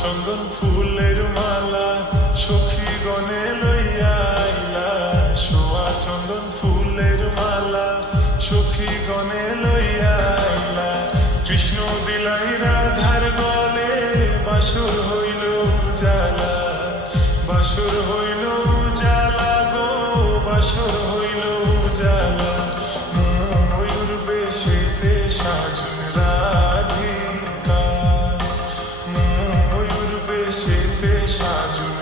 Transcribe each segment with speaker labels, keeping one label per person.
Speaker 1: চন্দন ফুলের মালা সখী গনে লইয়া আইলা। সোয়া চন্দন ফুলের মালা সখী গনে লইয়া আইলা। কৃষ্ণ দিলাই রাধার গলে বাসুর হইল জালা বাসুর হইল জালা গো, বাসুর হইল সাজুন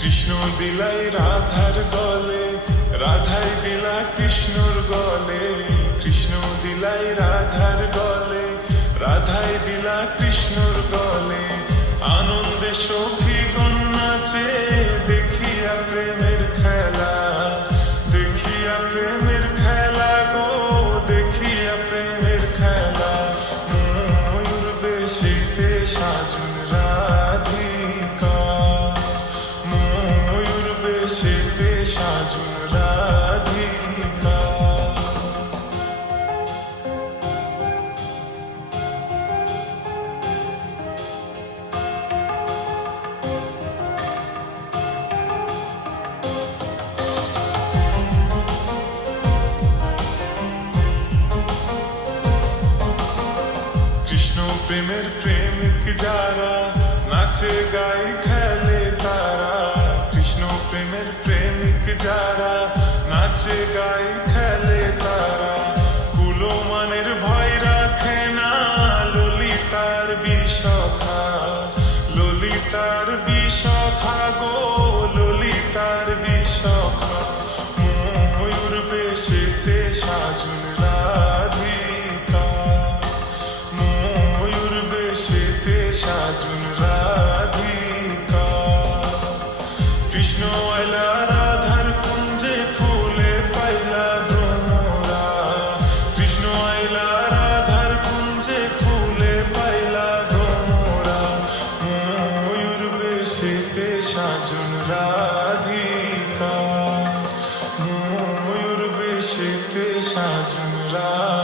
Speaker 1: কৃষ্ণ দিলাই রাধার গলে, রাধাই দিলা কৃষ্ণর গলে। কৃষ্ণ দিলাই রাধার গলে, রাধাই দিলা কৃষ্ণর গলে। আনন্দে সখী কন্যা দেখিয়া প্রেমের প্রেমিক যারা নাচে গাই খেলে তারা। কৃষ্ণ প্রেমের প্রেমিক যারা নাচে গাই খেলে তারা। কুলমানের ভয় রাখে না ললিতার বিষখা ললিতার বিষখা গো। রাধিকা ময়ূর বেশেতে সাজুন রাধিকা